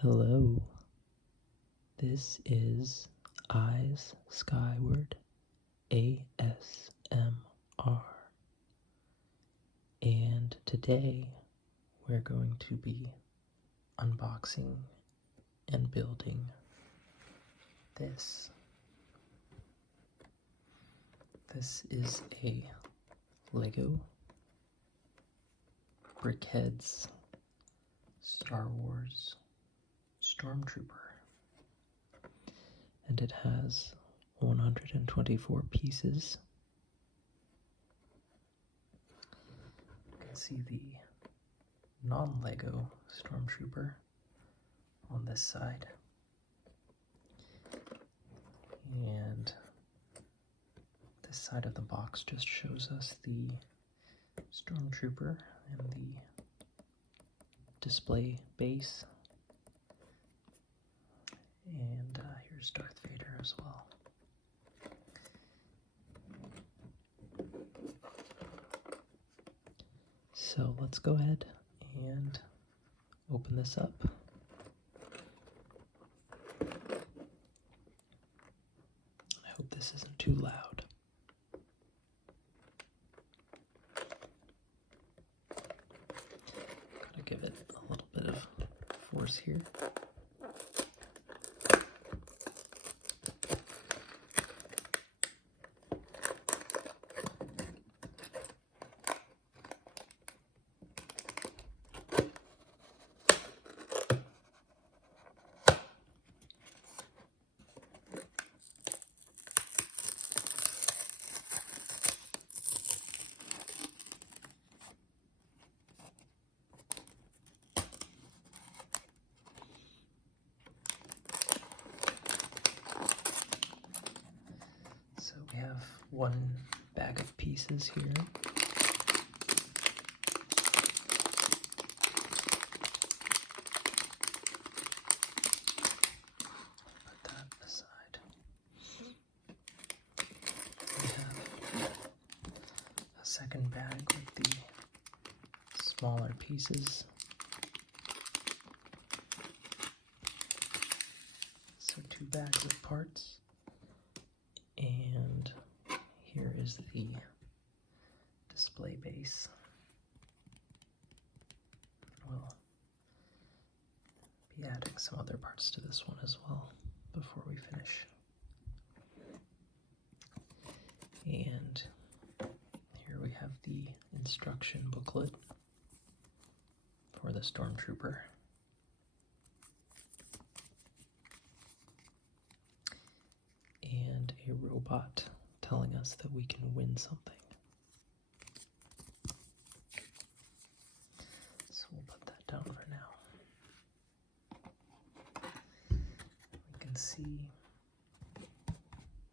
Hello, this is Eyes Skyward ASMR, and today we're going to be unboxing and building this. This is a Lego BrickHeadz Star Wars Stormtrooper, and it has 124 pieces. You can see the non-Lego Stormtrooper on this side, and this side of the box just shows us the Stormtrooper and the display base. And here's Darth Vader as well. So let's go ahead and open this up. I hope this isn't too loud. Gotta give it a little bit of force here. We have one bag of pieces here. Put that aside. We have a second bag with the smaller pieces. So 2 bags of parts. And here is the display base. We'll be adding some other parts to this one as well before we finish. And here we have the instruction booklet for the Stormtrooper. And a robot telling us that we can win something. So we'll put that down for now. We can see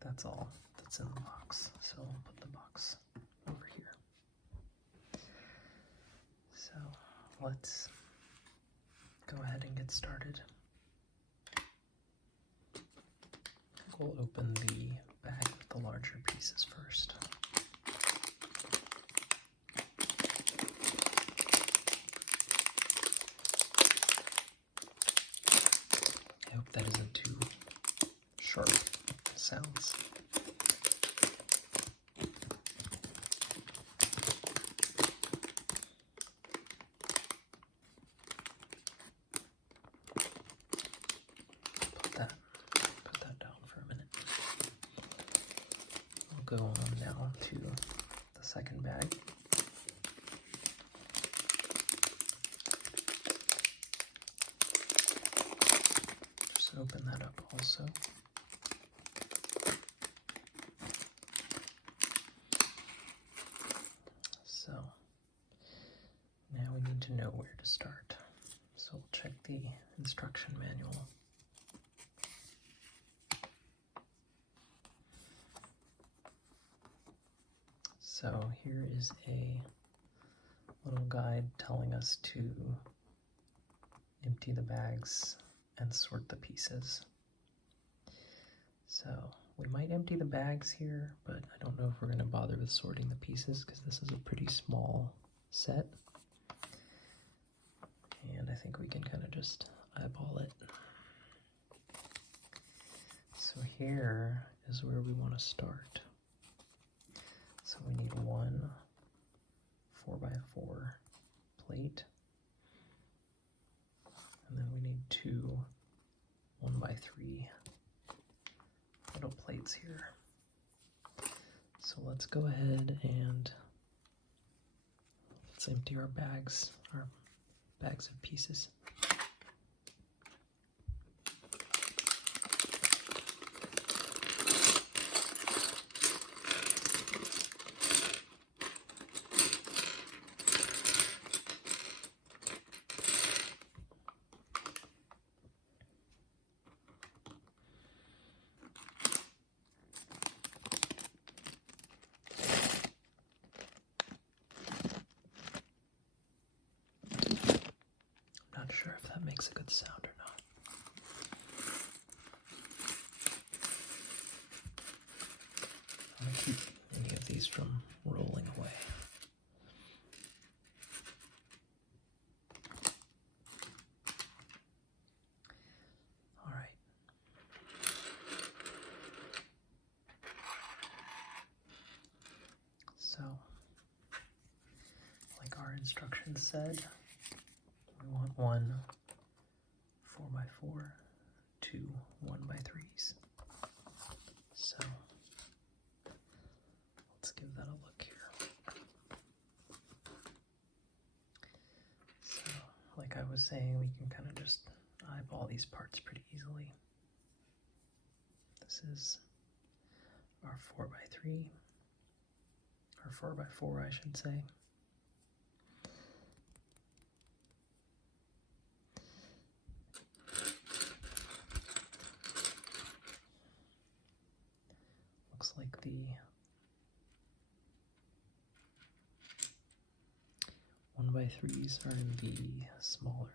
that's all that's in the box. So we'll put the box over here. So let's go ahead and get started. We'll open the bag with the larger pieces first. I hope that isn't too sharp sounds. Go on now to the second bag. Just open that up also. So now we need to know where to start. So we'll check the instruction manual. So here is a little guide telling us to empty the bags and sort the pieces. So we might empty the bags here, but I don't know if we're going to bother with sorting the pieces because this is a pretty small set. And I think we can kind of just eyeball it. So here is where we want to start. So we need one 4x4 plate, and then we need two 1x3 little plates here. So let's go ahead and let's empty our bags of pieces. Not sure if that makes a good sound or not. I'm gonna keep any of these from rolling away. All right. So, like our instructions said, we want one 4x4, two 1x3s. So let's give that a look here. So, like I was saying, we can kind of just eyeball these parts pretty easily. This is our 4x3, or 4x4, I should say. Looks like the 1x3s are in the smaller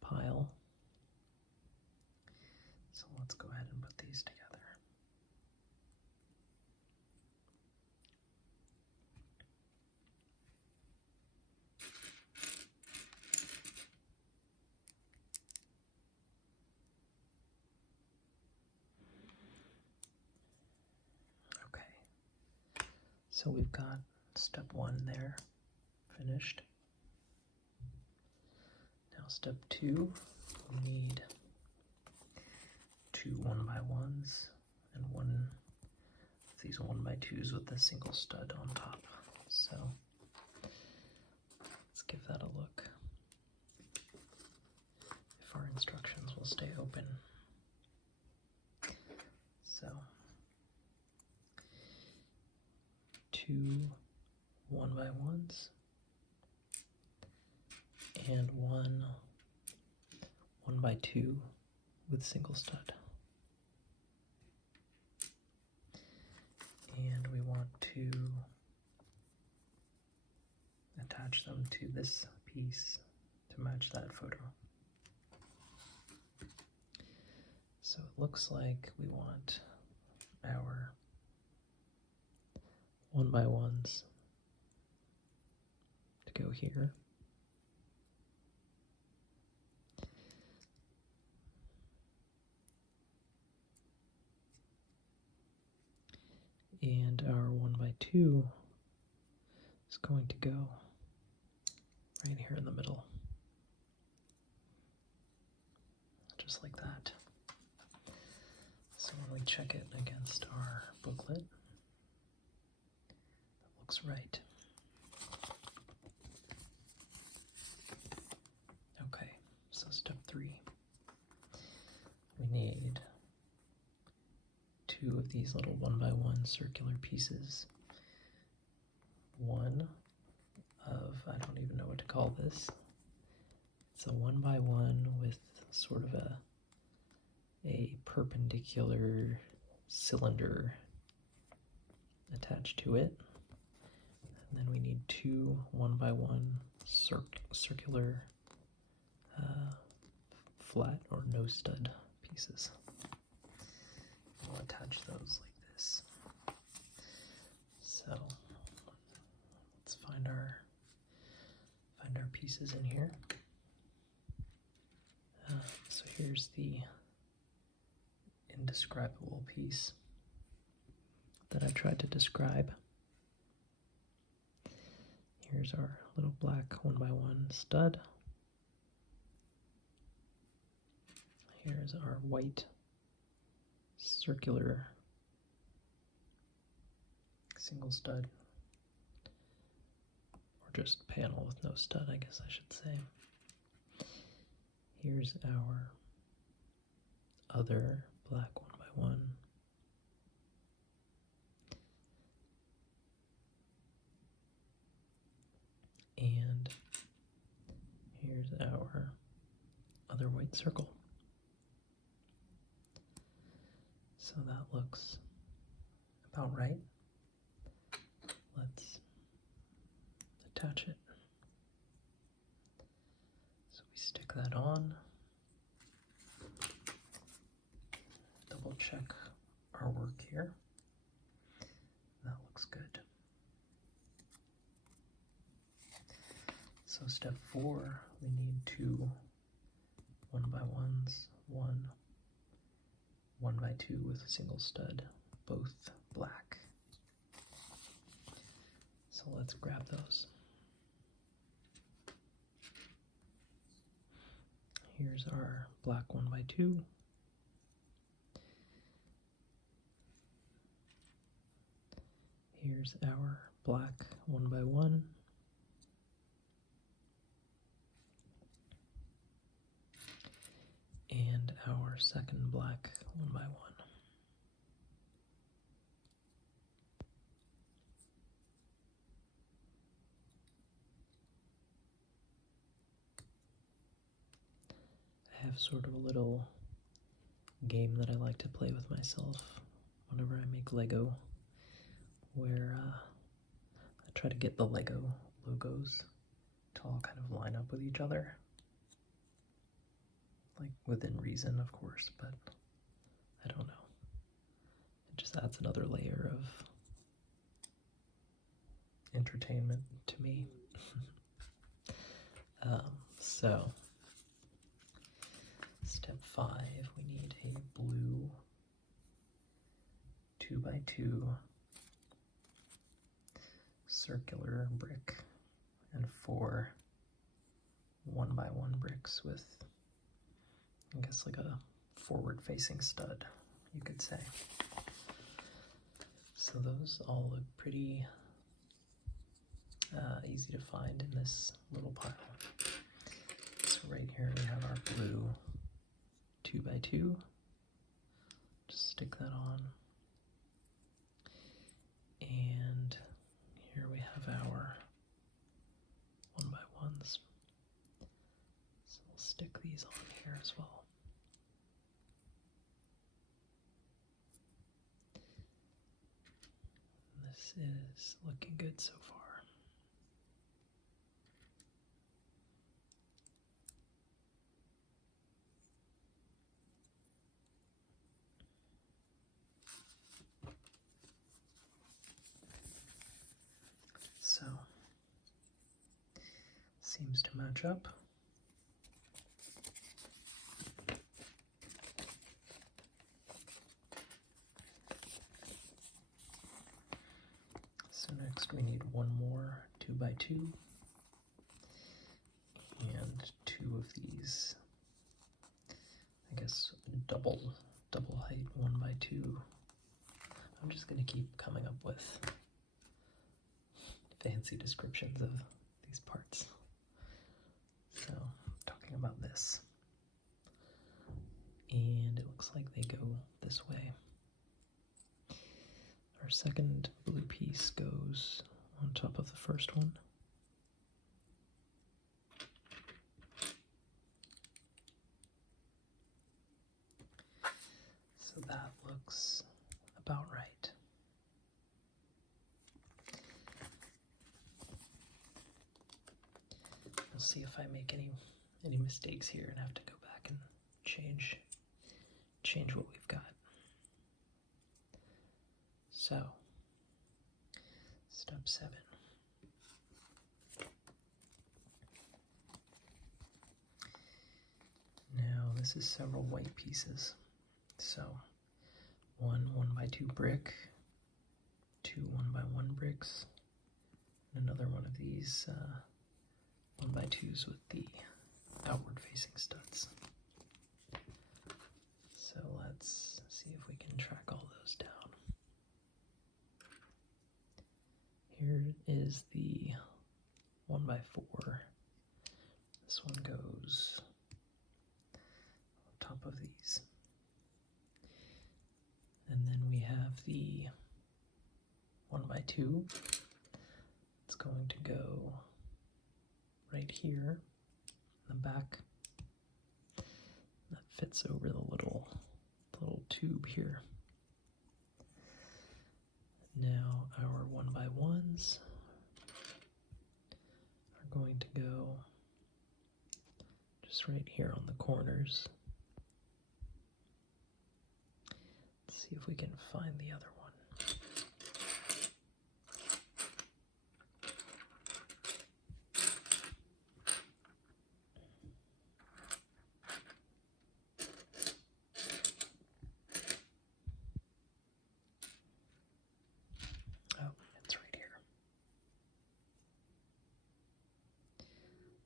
pile. So let's go ahead and put these together. So we've got step 1 there finished. Now step 2, we need two 1x1s and one of these 1x2s with a single stud on top. So let's give that a look. If our instructions will stay open. So two 1x1s and one 1x2 with single stud. And we want to attach them to this piece to match that photo. So it looks like we want our 1x1s to go here. And our 1x2 is going to go right here in the middle. Just like that. So when we check it against our booklet, that looks right. Okay, so step 3. We need two of these little 1x1 circular pieces. One of, I don't even know what to call this. It's a 1x1 with sort of a perpendicular cylinder attached to it. And then we need two 1x1 circular flat or no stud pieces. We'll attach those like this. So let's find our pieces in here. here's the indescribable piece that I tried to describe. Here's our little black 1x1 stud. Here's our white circular single stud, or just panel with no stud, I guess I should say. Here's our other black 1x1. And here's our other white circle. So that looks about right. Let's attach it. So we stick that on. Double check our work here. That looks good. So step 4, we need 2 1x1s, 1x2 with a single stud, both black. So let's grab those. Here's our black 1x2. Here's our black 1x1. And our second black 1x1. I have sort of a little game that I like to play with myself whenever I make Lego, where I try to get the Lego logos to all kind of line up with each other. Like within reason, of course, but I don't know. It just adds another layer of entertainment to me. So, step 5, we need a blue 2x2 circular brick and 4 1x1 bricks with, I guess, like a forward-facing stud, you could say. So those all look pretty easy to find in this little pile. So right here we have our blue 2x2. Just stick that on. And here we have our 1x1s. So we'll stick these on here as well. This is looking good so far. So, seems to match up. So next we need one more 2x2 and 2 of these, I guess double height 1x2. I'm just going to keep coming up with fancy descriptions of these parts. So, talking about this. And it looks like they go this way. Our second blue piece goes on top of the first one. So that looks about right. We'll see if I make any mistakes here and have to go back and change what we've got. So, step 7. Now this is several white pieces. So one 1x2 brick, two 1x1 bricks, and another one of these 1x2s with the outward facing studs. So let's see if we can track all those down. Here is the 1x4. This one goes on top of these. And then we have the 1x2. It's going to go right here in the back. That fits over the little tube here. Now our 1x1s are going to go just right here on the corners. Let's see if we can find the other one. Oh, it's right here.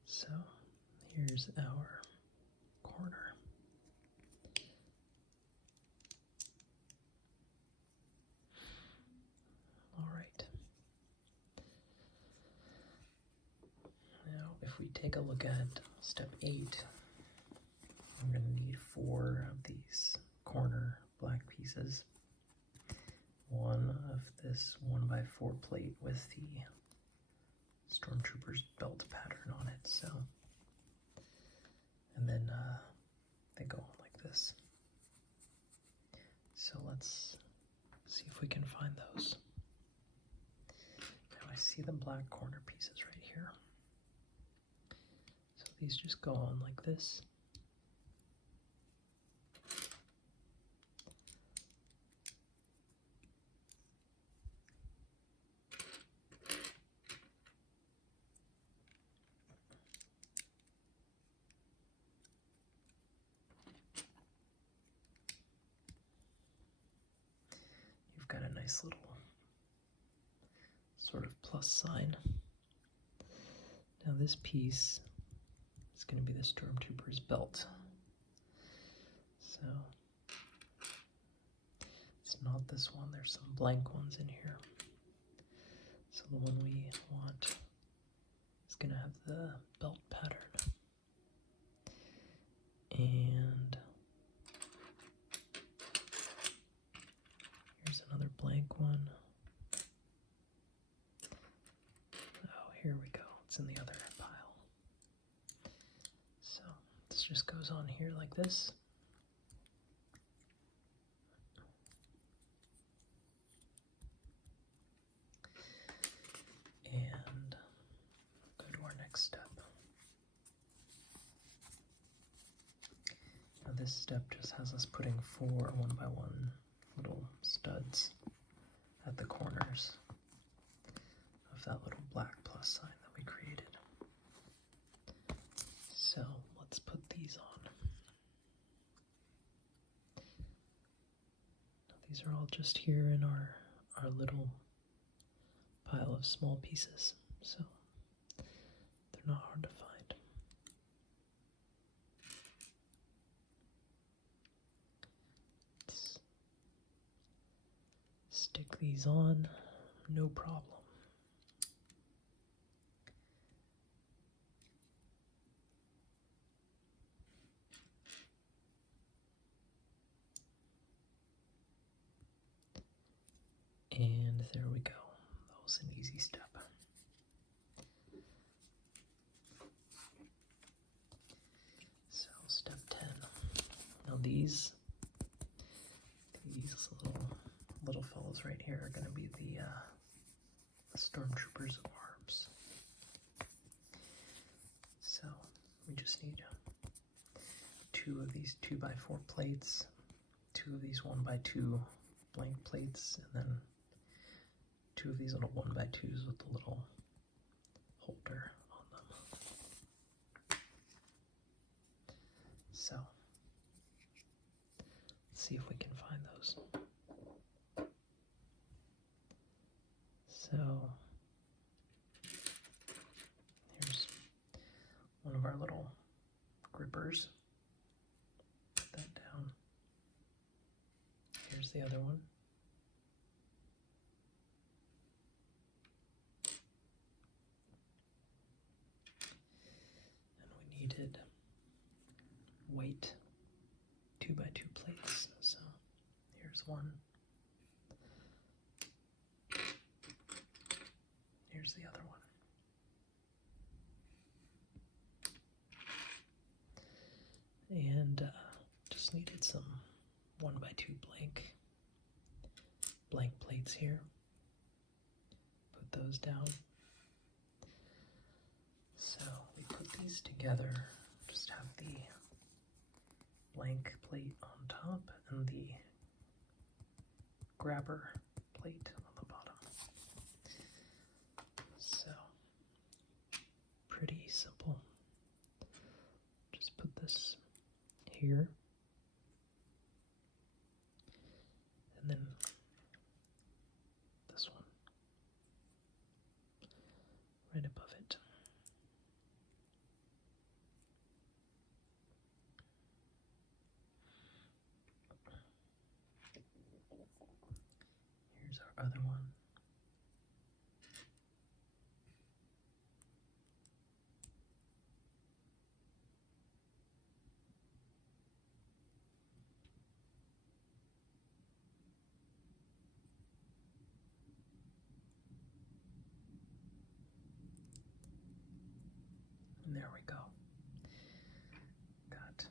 So here's our corner. All right. Now, if we take a look at step 8, I'm going to need 4 of these corner black pieces. One of this 1x4 plate with the Stormtrooper's belt pattern on it. So, and then they go on like this. So let's see if we can find those. Now I see the black corner pieces right here. So these just go on like this. Got a nice little sort of plus sign. Now this piece is going to be the Stormtrooper's belt. So it's not this one, there's some blank ones in here. So the one we want is going to have the belt pattern. And here's another blank one. Oh, here we go. It's in the other pile. So this just goes on here like this. And go to our next step. Now this step just has us putting 4 1x1 little studs at the corners of that little black plus sign that we created. So let's put these on. Now these are all just here in our little pile of small pieces, so they're not hard to find. Stick these on, no problem. And there we go. That was an easy step. So step 10. Now these little fellows right here are going to be the Stormtrooper's arms. So we just need 2 of these 2x4 plates, 2 of these 1x2 blank plates, and then 2 of these little 1x2s with the little holder on them. So see if we can find those. So here's one of our little grippers. Put that down. Here's the other one. And we needed weight 2x2 plates. So here's one. Here's the other one. And just needed some 1x2 blank plates here. Put those down. So we put these together, just have the blank plate on top and the grabber plate on the bottom. So, pretty simple. Just put this here, and then this one right above it. Here's our other one. And there we go. Got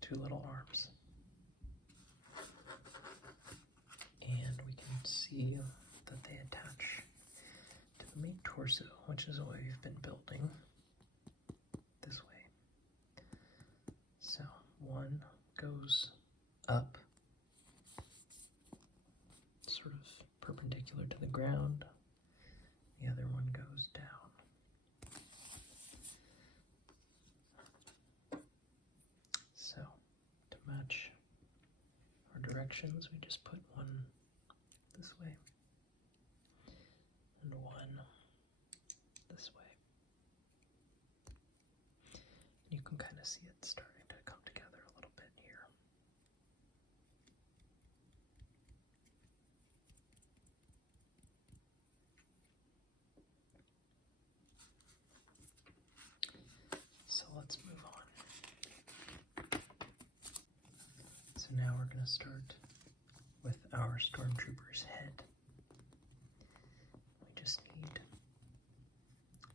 two little arms. And we can see that they attach to the main torso, which is what we've been building this way. So one goes up, sort of perpendicular to the ground. The other one goes down. So to match our directions, we just put one this way and one this way. You can kind of see it starting to come together a little bit here. So let's move on. So now we're going to start with our Stormtrooper's head. We just need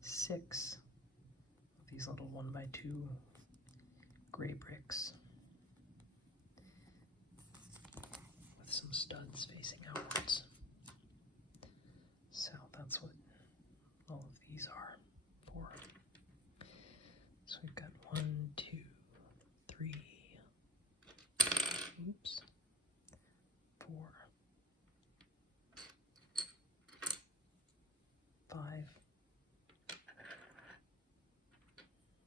6 of these little 1x2 gray bricks with some studs facing outwards. So that's what all of these are for. So we've got 1, 2, 3, oops, 4, 5,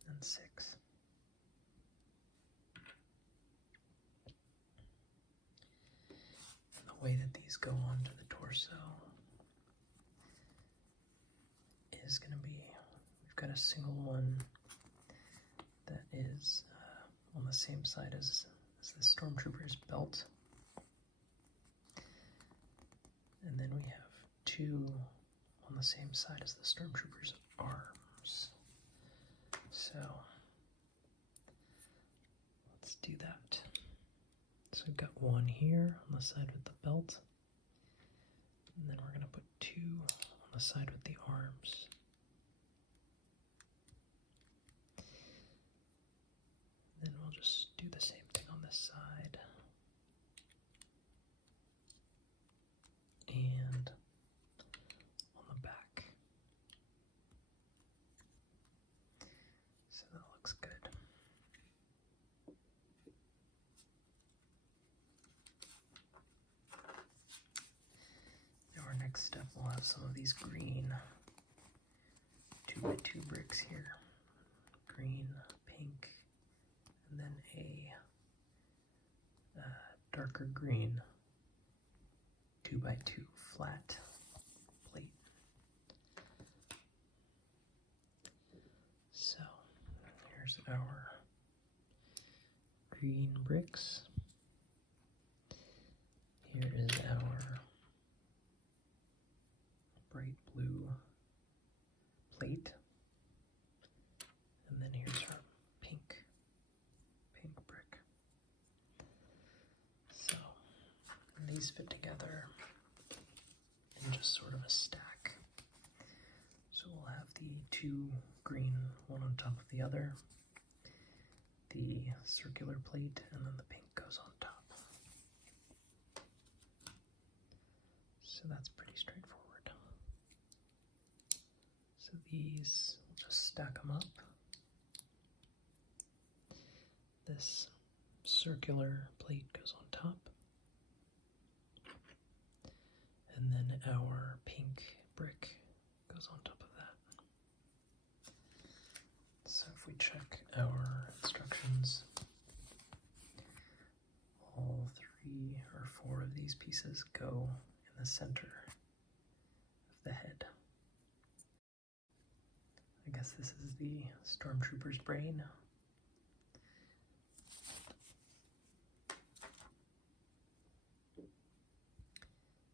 and 6. And the way that these go onto the torso is going to be, we've got a single one that is on the same side as the Stormtrooper's belt. And then we have 2 on the same side as the Stormtrooper's arms. So let's do that. So we've got 1 here on the side with the belt. And then we're going to put 2 on the side with the arms. Then we'll just do the same thing on this side. And on the back. So that looks good. Now our next step, we'll have some of these green 2x2 bricks here. Green, pink, and then a darker green 2x2 flat plate. So here's our green bricks. Here is our bright blue plate. And then here's our pink brick. So these fit together in just sort of a stack. So we'll have the two green, one on top of the other, the circular plate, and then the pink goes on top. So that's pretty straightforward. So these, we'll just stack them up. This circular plate goes on top. And then our pink brick goes on top of that. So if we check our instructions, all 3 or 4 of these pieces go in the center of the head. I guess this is the Stormtrooper's brain.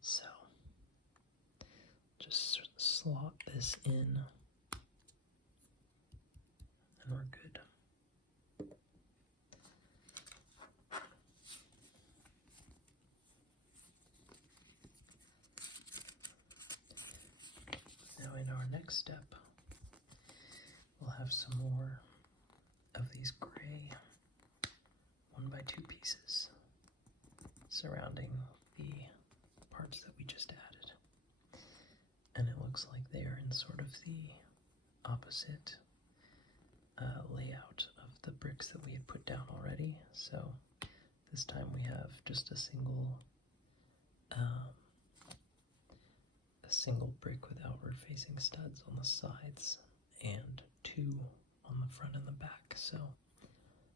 So, just slot this in, and we're good. Now in our next step, we'll have some more of these gray 1x2 pieces surrounding the parts that we just added. And it looks like they are in sort of the opposite layout of the bricks that we had put down already. So this time we have just a single brick with outward facing studs on the sides and 2 on the front and the back. So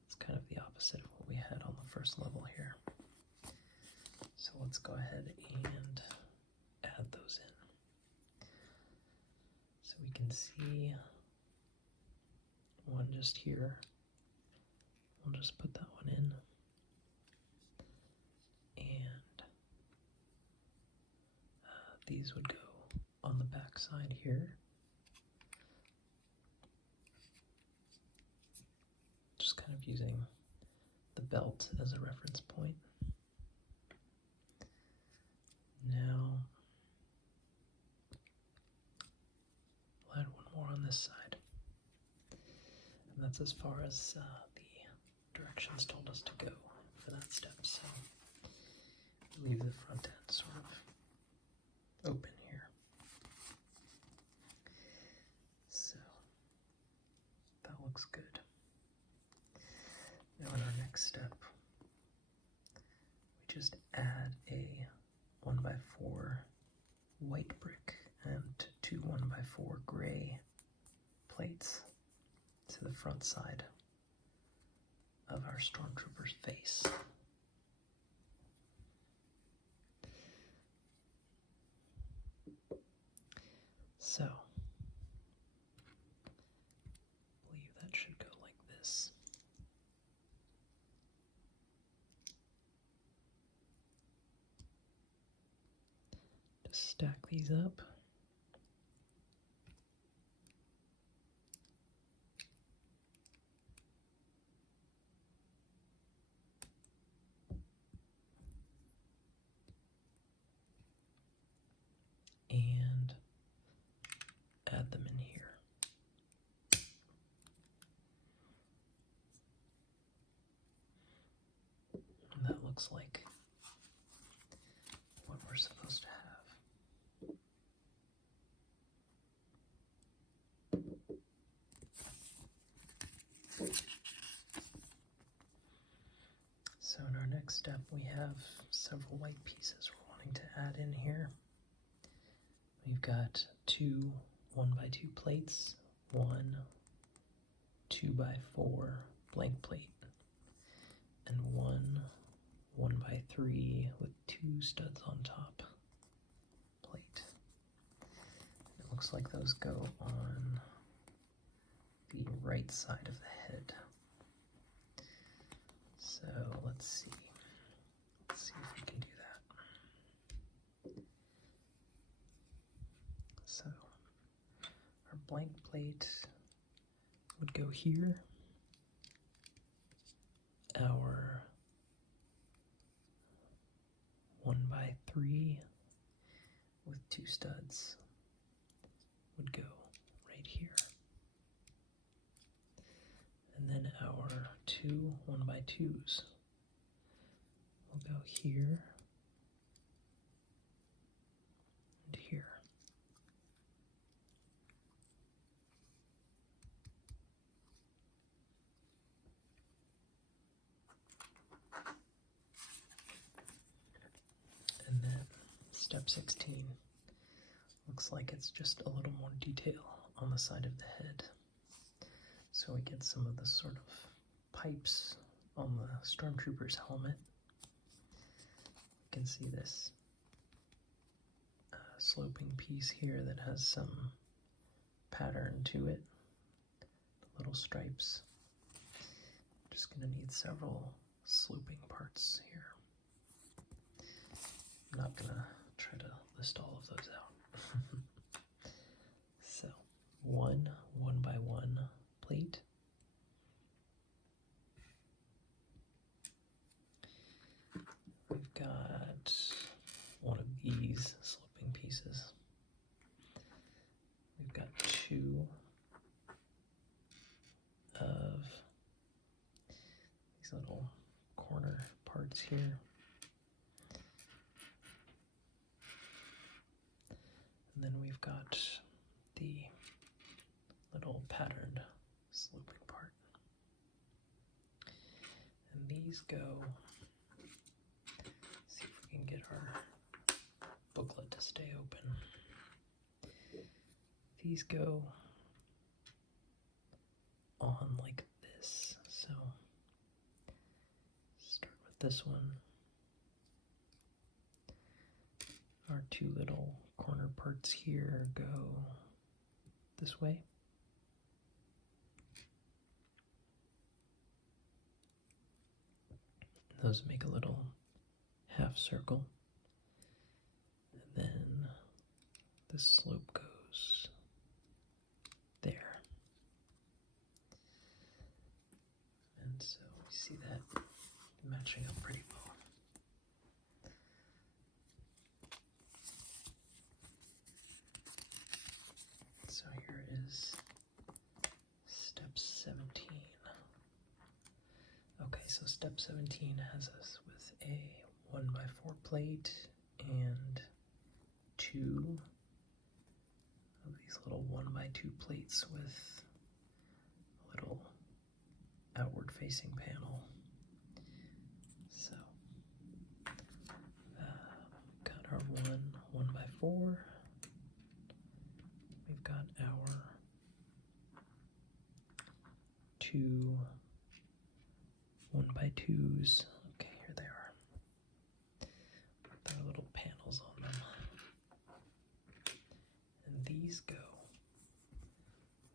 it's kind of the opposite of what we had on the first level here. So let's go ahead and add those in. So we can see one just here. We'll just put that one in. And these would go on the back side here. Just kind of using the belt as a reference point. Now, we'll add one more on this side. And that's as far as the directions told us to go for that step. So, leave the front end sort of open here. So, that looks good. Now in our next step, we just add a 1x4 white brick and 2 1x4 gray plates to the front side of our Stormtrooper's face. So, I believe that should go like this. Just stack these up. And add them in here. And that looks like what we're supposed to have. So in our next step, we have several white pieces we're wanting to add in here. We've got 2 1x2 plates, 1 2x4 blank plate, and 1 1x3 3 with 2 studs on top plate. It looks like those go on the right side of the head. So let's see. Let's see if we can do that. So our blank plate would go here. Our 1x3 with 2 studs would go right here. And then our 2 1x2s will go here and here. And then step 16 looks like it's just a little more detail on the side of the head. So we get some of the sort of pipes on the Stormtrooper's helmet. You can see this sloping piece here that has some pattern to it, the little stripes. Just going to need several sloping parts here. I'm not going to try to list all of those out. So, 1 1x1 plate. We've got one of these sloping pieces. We've got 2 of these little corner parts here. And then we've got the little patterned sloping part. And these go, see if we can get our booklet to stay open. These go on like this. So start with this one. Our 2 little corner parts here go this way. Those make a little half circle. And then the slope goes there. And so we see that matching up pretty well. So here is step 17. Okay, so step 17 has us with a 1x4 plate and 2 of these little 1x2 plates with a little outward facing panel. So, got our 1x4. We've got our 2 1x2s. Okay, here they are. With our little panels on them. And these go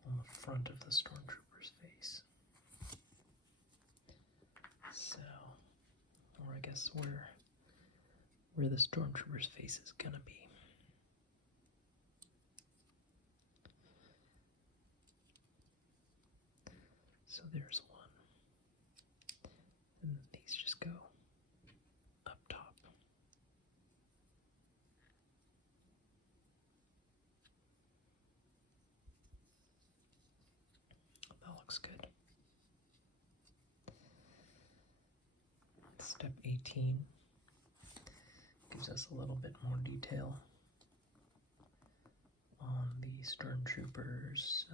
on the front of the Stormtrooper's face. So, or I guess where the Stormtrooper's face is gonna be. So there's one. And these just go up top. That looks good. Step 18 gives us a little bit more detail on the Stormtrooper's,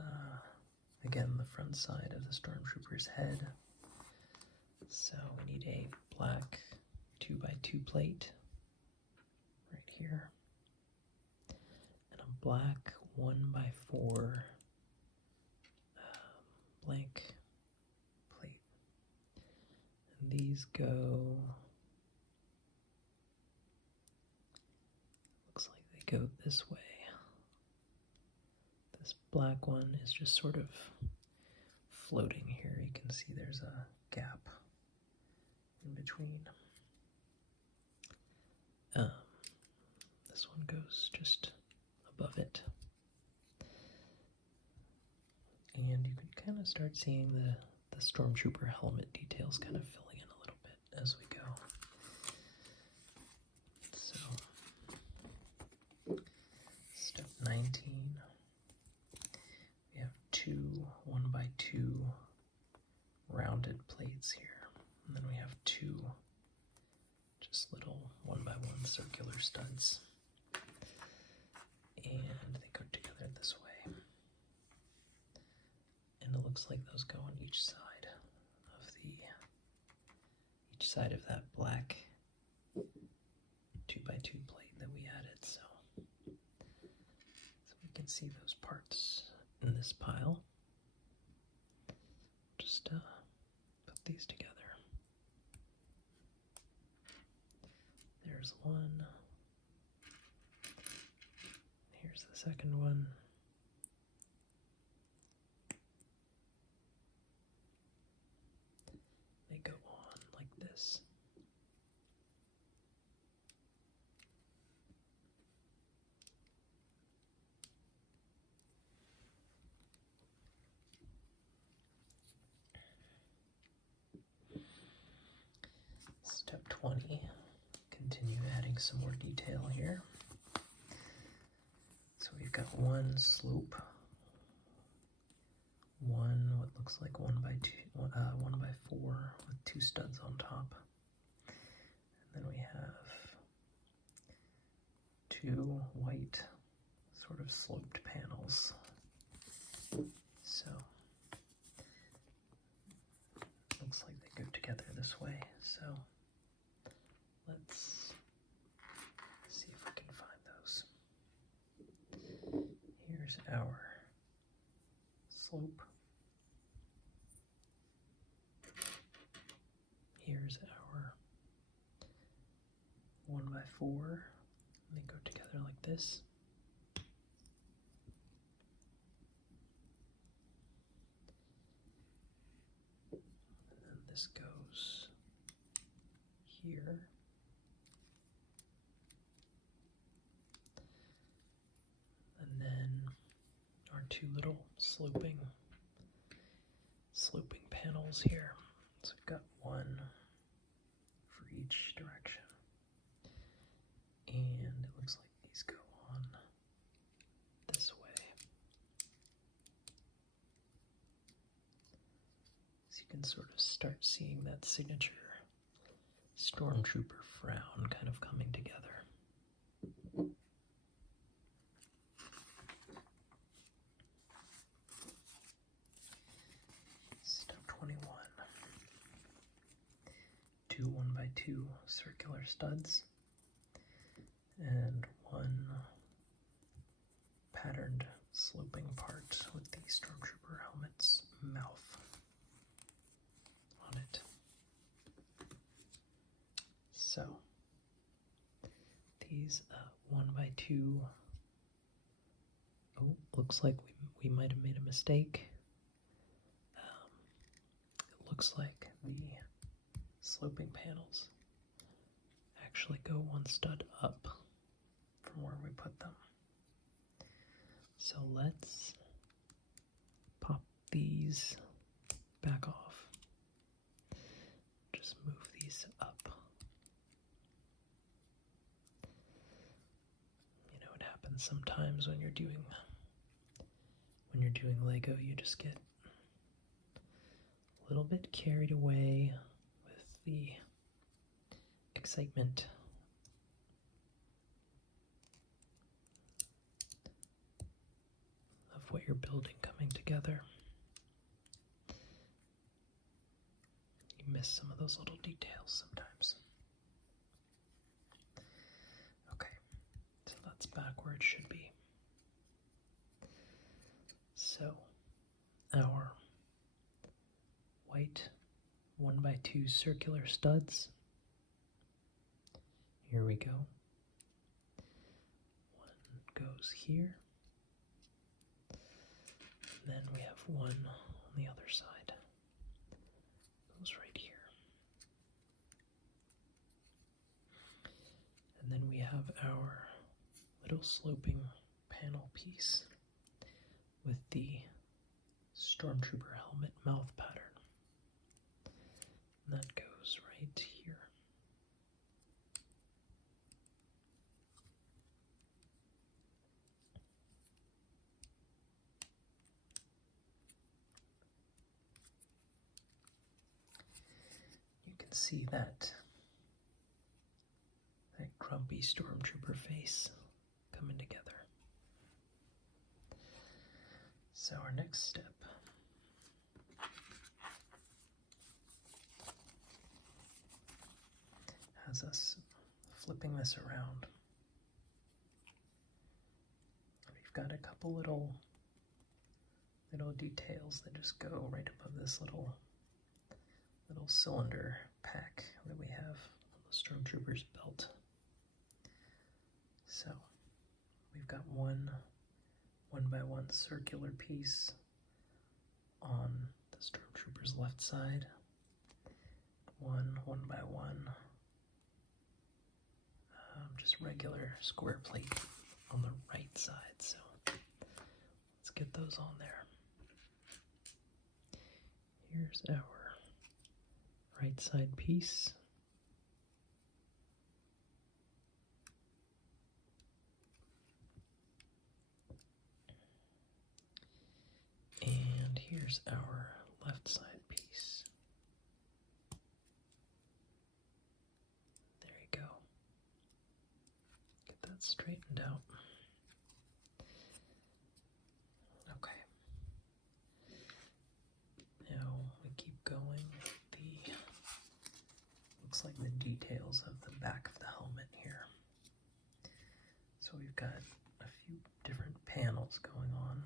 again, the front side of the Stormtrooper's head. So we need a black 2x2 plate right here, and a black 1x4 blank plate. And these go go this way. This black one is just sort of floating here. You can see there's a gap in between. This one goes just above it. And you can kind of start seeing the Stormtrooper helmet details kind of filling in a little bit as we go. So, step 19, we have two 1x2 rounded plates here. And then we have two just little 1x1 circular studs. And they go together this way. And it looks like those go on each side of that black 2x2 plate that we added. So we can see those parts in this pile. Just put these together. There's one. Here's the second one. They go on like this. Step 20, continue adding some more detail here. So we've got one slope, one what looks like 1x4 with two studs on top. And then we have two white sort of sloped panels. So looks like they go together this way. So let's see if we can find those. Here's our slope. Here's our 1x4. They go together like this. And then this goes here. And then our two little sloping panels here. So we've got one for each direction. And it looks like these go on this way. So you can sort of start seeing that signature Stormtrooper frown kind of coming together. Step 21. Two 1x2 circular studs and one patterned sloping part with the Stormtrooper helmet's mouth on it. So these 1x2, looks like we might have made a mistake. It looks like the sloping panels actually go one stud up from where we put them. So let's pop these back off. Just move these up. You know, it happens sometimes when you're doing Lego, you just get a little bit carried away with the excitement of what you're building coming together. You miss some of those little details sometimes. Okay, so that's back where it should be. So our white 1x2 circular studs. Here we go. 1, goes here. And then we have one on the other side. Goes right here. And then we have our little sloping panel piece with the Stormtrooper helmet mouth pattern. And that goes right here. You can see that grumpy Stormtrooper face coming together. So our next step has us flipping this around. We've got a couple little details that just go right above this little cylinder pack that we have on the Stormtrooper's belt. So we've got one by one circular piece on the Stormtrooper's left side, one by one, just regular square plate on the right side. So let's get those on there. Here's our right side piece. And here's our left side piece. There you go. Get that straightened out. Okay. Now we keep going. Looks like the details of the back of the helmet here. So we've got a few different panels going on.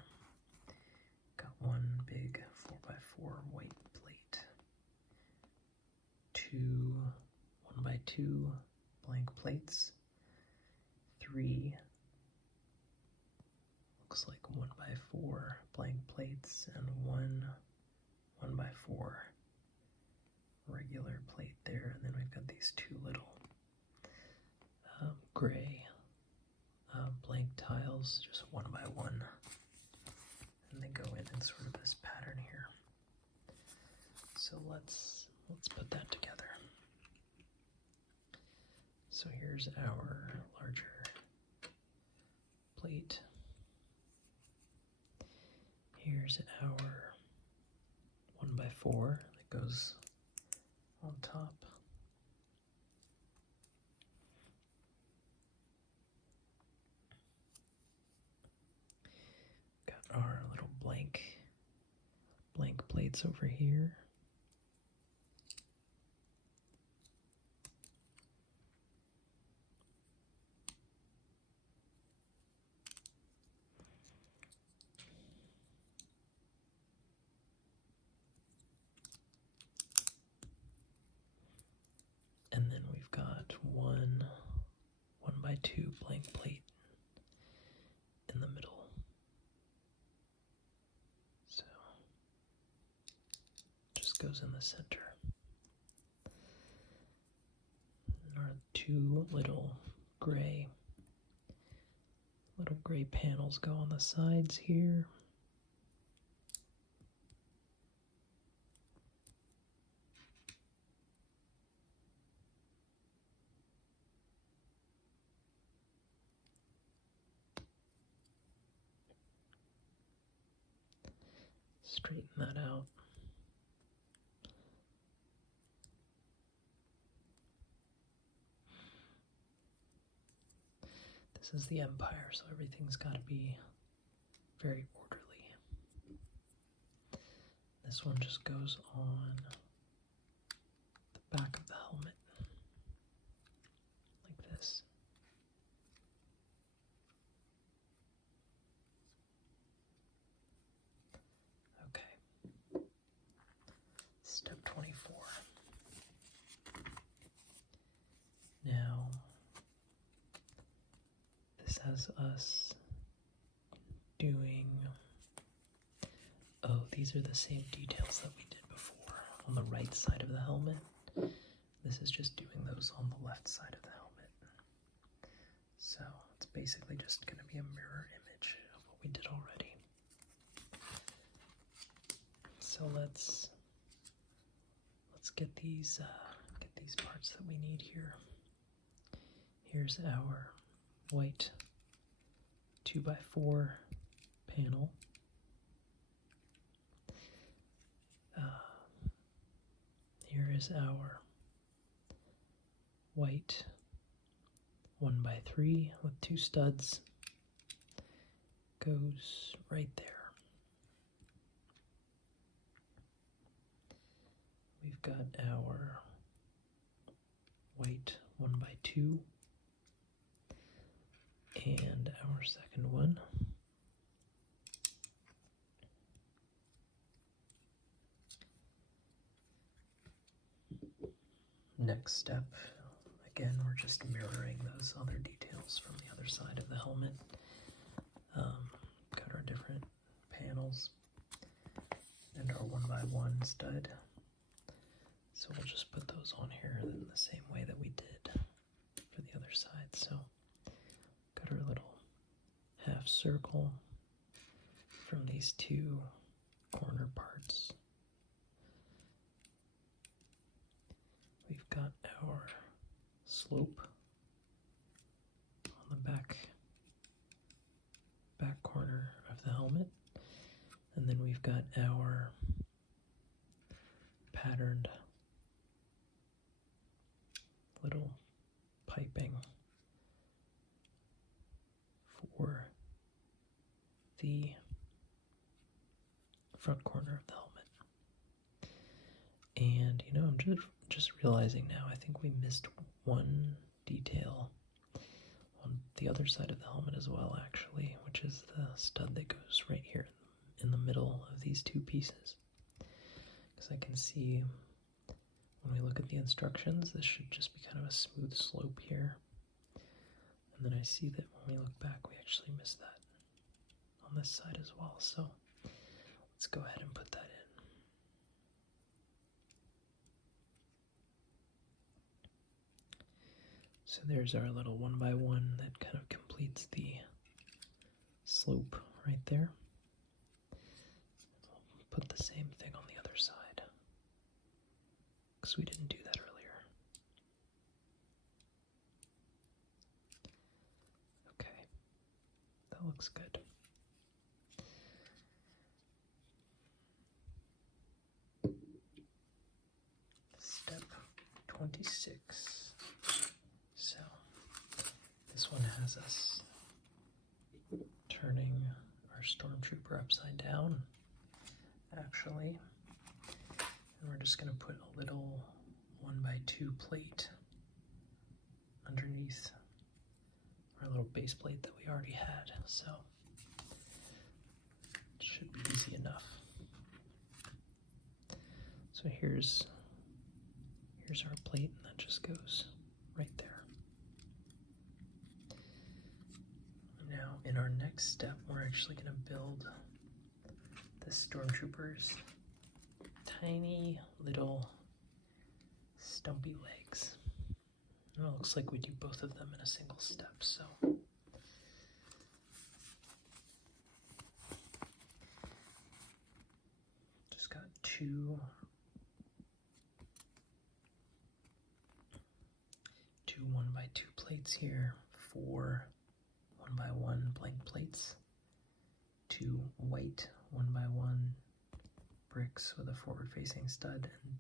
Got one big 4x4 white plate, two 1x2 blank plates, three looks like 1x4 blank plates, and one 1x4 regular plate there. And then we've got these two little gray blank tiles, just 1x1. And they go in sort of this pattern here. So let's put that together. So here's our larger plate. Here's our 1x4 that goes on top. Got our little blank plates over here. And then we've got one 1x2 blank plate in the middle. So just goes in the center. And our two little gray panels go on the sides here. Straighten that out. This is the Empire, so everything's got to be very orderly. This one just goes on the back of the helmet, like this. Okay. Step 24. Now, this has us doing... Oh, these are the same details that we did before on the right side of the helmet. This is just doing those on the left side of the helmet. So it's basically just going to be a mirror image of what we did already. So let's get these parts that we need here. Here's our white 2x4 panel. Here is our white 1x3 with 2 studs. Goes right there. We've got our white 1x2 and our second one. Next step, again, we're just mirroring those other details from the other side of the helmet. Got our different panels and our 1x1 stud. So we'll just put those on here in the same way that we did for the other side. So got our little half circle from these 2 corner parts. We've got our slope on the back corner of the helmet, and then we've got our patterned little piping for the front corner of the helmet. And you know, I'm just realizing now, I think we missed one detail on the other side of the helmet as well, actually, which is the stud that goes right here in the middle of these 2 pieces. Because I can see when we look at the instructions, this should just be kind of a smooth slope here. And then I see that when we look back, we actually missed that on this side as well. So let's go ahead and put that in. So there's our little 1x1 that kind of completes the slope right there. We'll put the same thing on the other side, because we didn't do that earlier. Okay, that looks good. Step 26. So this one has us turning our Stormtrooper upside down, actually. And we're just going to put a little 1x2 plate underneath our little base plate that we already had. So it should be easy enough. So here's our plate, and that just goes right there. Now, in our next step, we're actually going to build the Stormtrooper's tiny little stumpy legs. And it looks like we do both of them in a single step, so just got two 1x2 plates here, 4 1x1 blank plates, 2 white 1x1 bricks with a forward-facing stud, and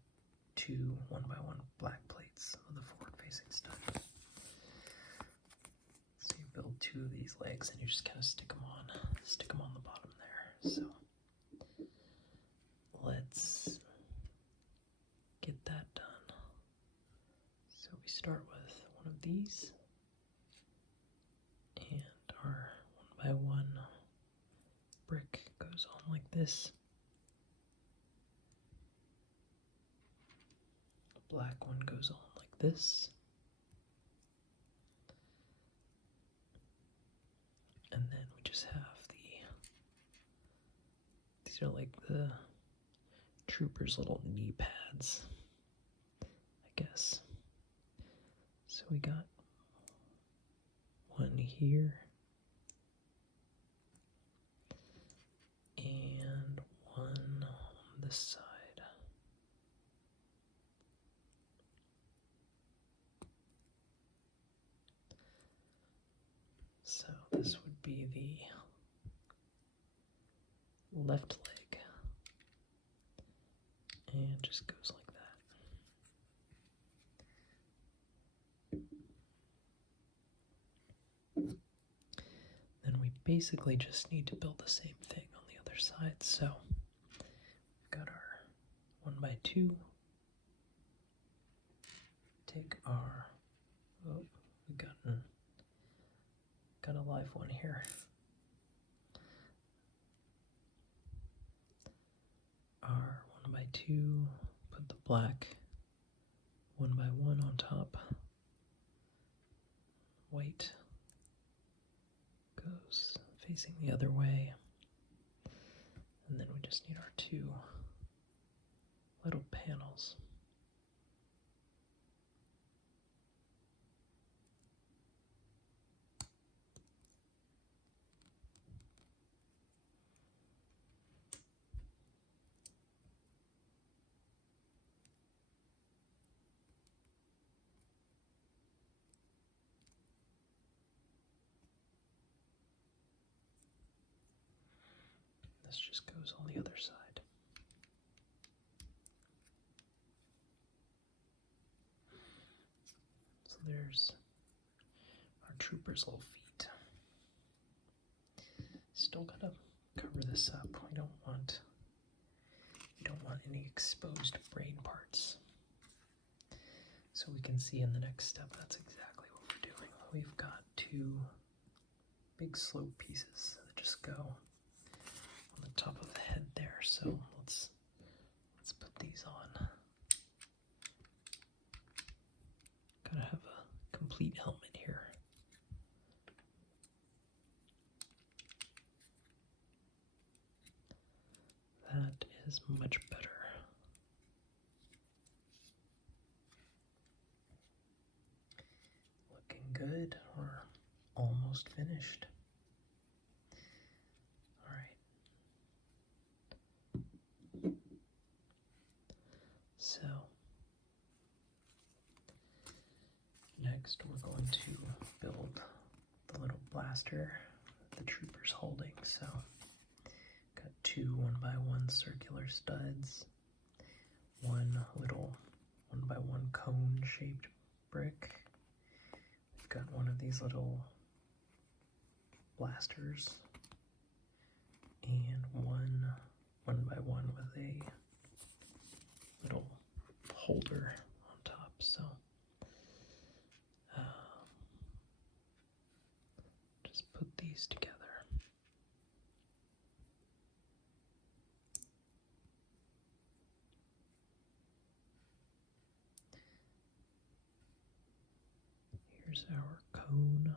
2 1x1 black plates with a forward-facing stud. So you build 2 of these legs and you just kind of stick them on the bottom there. So let's get that done. So we start with one of these, and our 1x1 brick goes on like this. The black one goes on like this. And then we just have the you know, like the Trooper's little knee pads, I guess. So we got one here and one on this side. So this would be the left leg, and just goes like that. Then we basically just need to build the same thing on the other side. So we've got our 1x2. Take our, oh, we got a live one here. Our 1x2, put the black 1x1 on top. White goes facing the other way. And then we just need our two little panels. This just goes on the other side. So there's our Trooper's little feet. Still gotta cover this up. We don't want any exposed brain parts. So we can see in the next step that's exactly what we're doing. We've got two big slope pieces that just go on the top of the head there. So let's put these on. Gotta have a complete helmet here. That is much better. Looking good, or almost finished. All right. So next we're going to build the little blaster that the Trooper's holding. So got two 1x1 circular studs, one little 1x1 cone shaped brick. We've got one of these little blasters and one 1x1 with a little holder on top. So just put these together. Here's our cone.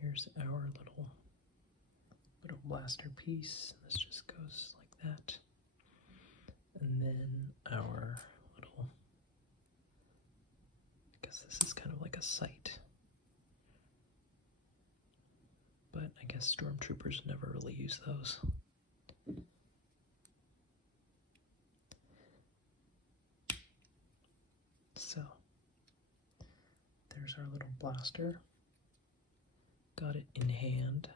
Here's our little blaster piece. This just goes like that. And then our little, I guess this is kind of like a sight. But I guess Stormtroopers never really use those. So there's our little blaster. Got it in hand.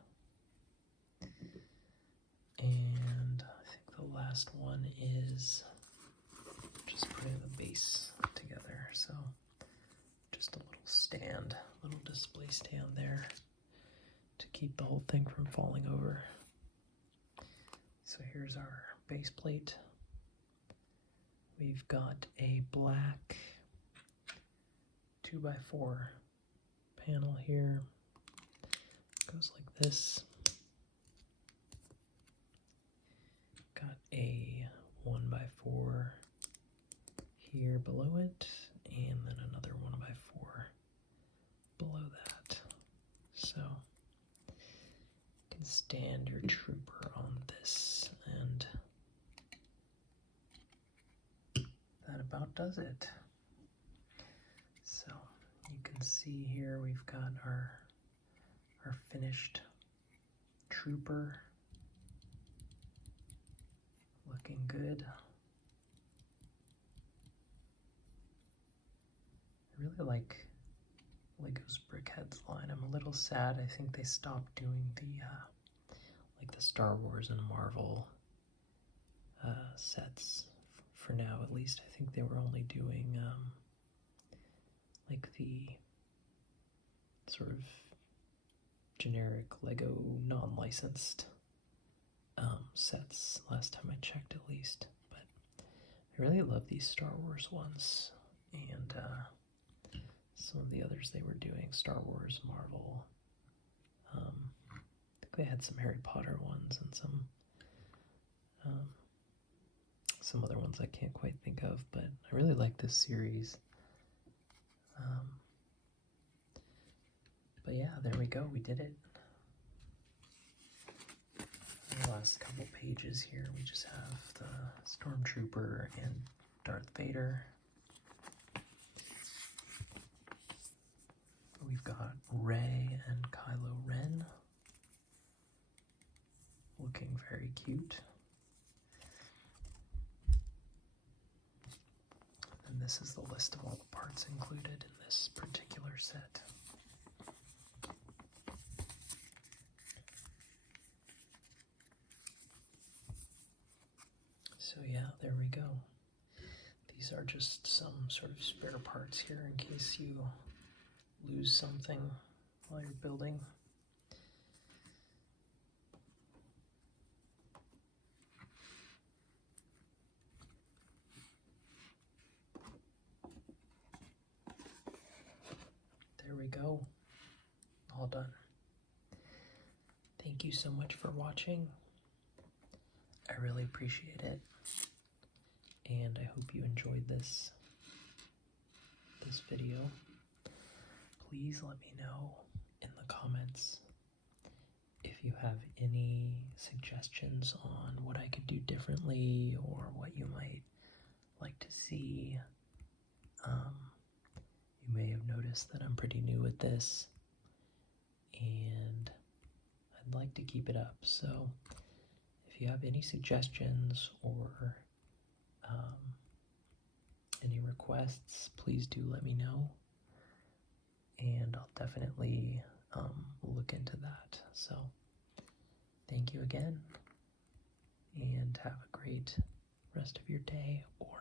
And I think the last one is just putting the base together. So just a little stand, little display stand there to keep the whole thing from falling over. So here's our base plate. We've got a black 2x4 panel here. Goes like this. Got a 1x4 here below it, and then another 1x4 below that. So you can stand your about does it. So you can see here we've got our finished trooper, looking good. I really like Lego's BrickHeadz line. I'm a little sad. I think they stopped doing the like the Star Wars and Marvel sets for now, at least. I think they were only doing like the sort of generic Lego non-licensed sets last time I checked, at least. But I really love these Star Wars ones, and some of the others they were doing, Star Wars, Marvel. I think they had some Harry Potter ones and some other ones I can't quite think of, but I really like this series. But yeah, there we go, we did it. The last couple pages here, we just have the Stormtrooper and Darth Vader. We've got Rey and Kylo Ren, looking very cute. And this is the list of all the parts included in this particular set. So yeah, there we go. These are just some sort of spare parts here in case you lose something while you're building. There we go. All done. Thank you so much for watching. I really appreciate it. And I hope you enjoyed this video. Please let me know in the comments if you have any suggestions on what I could do differently or what you might like to see. You may have noticed that I'm pretty new at this, and I'd like to keep it up. So if you have any suggestions or any requests, please do let me know, and I'll definitely look into that. So thank you again, and have a great rest of your day or